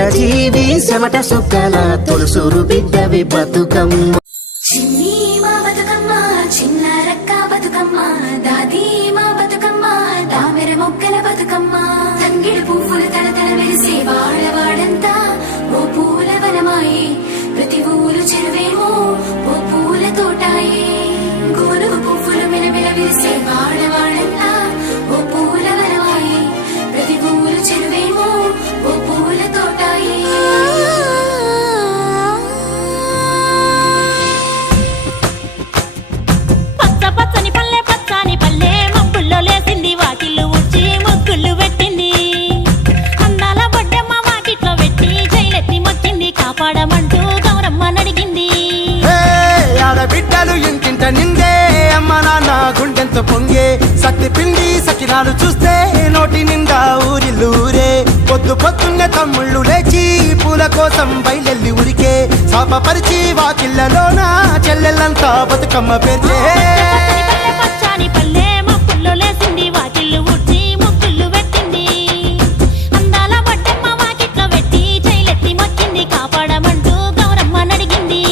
కష్టజీవి చెమట సుక్కల తొలుసూరు బిడ్డవి బతుకమ్మ. చిన్ని మా బతుకమ్మ చిన్న రక్క బతుకమ్మ దాది మా బతుకమ్మ దామెర మొగ్గల బతుకమ్మ తంగిడి పువ్వులు తలతల మెరిసే వాడవాడంతా ఓ పూల వనమాయే ప్రతి ఊరు చెరువేమో ఓ పూల తోటాయే గోనుగు పువ్వులు మెలమెల విరిసే వాడవాడంతా ఓ పూల వనమాయే ప్రతి ఊరు చెరువేమో ఓ పూల తోటాయే. పచ్చని పల్లె పచ్చని పల్లె మబ్బుల్లో లేసింది వాకిళ్ళు ఉచ్చి ముగ్గులు పెట్టింది అందాల బొడ్డమ్మ వాకిట్లో పెట్టి జైలెత్తి మొక్కింది కాపాడమంటూ గౌరమ్మ నడిగింది. ఆడబిడ్డలు ఇంటింట నిందే అమ్మ నాన్న గుండెంతో పొంగే సత్తి పిండి సకినాలు చూస్తే నోటి నిండా ఊరిల్లూరే పొద్దు పొద్దున్నే తమ్ముళ్ళు లేచి పూల కోసం బయలెల్లి ఉరికే శాపపరిచి వాకిళ్ళలోన చెల్లెళ్ళంతా బతుకమ్మ పేర్చే. పచ్చని పల్లె మబ్బుల్లో లేసింది వాకిళ్ళు ఉచ్చి ముగ్గులు పెట్టింది అందాల బొడ్డమ్మ వాకిట్లో పెట్టి జైలెత్తి మొక్కింది కాపాడమంటూ గౌరమ్మ నడిగింది.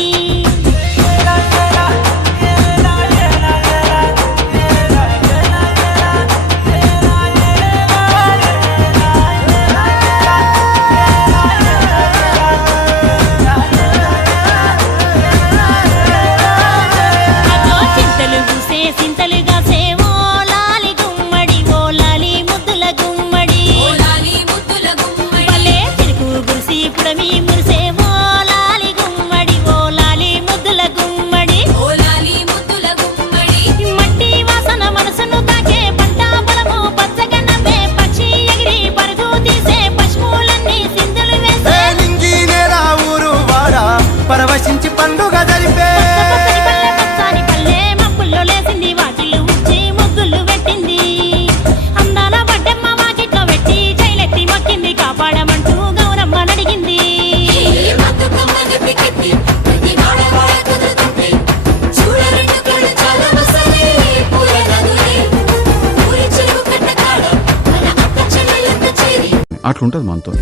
సింతలుగా సేవో లాలి గుమ్మడి ఓ లాలి ముద్దుల గుమ్మడి పల్లె చిరుకు గురిసి పుడమి మురిసేవో లాలి గుమ్మడి ఓ లాలి ముద్దుల గుమ్మడి మట్టి వాసన మనసును తాకే పంట పొలము పచ్చగన్నమే పక్షి ఎగిరి పరుగు తీసే పశువులన్నీ సింధులు వేసే నింగి నేల ఊరు వాడ పరవశించి పండుగ జరిపే. పచ్చని పల్లె మబ్బుల్లో లేసింది వాకిళ్ళు ఉచ్చి ముగ్గులు పెట్టింది అందాల బొడ్డమ్మ వాకిట్లో పెట్టి జైలెత్తి మొక్కింది కాపాడమంటూ గౌరమ్మ నడిగింది. అట్లుంటది మనతో.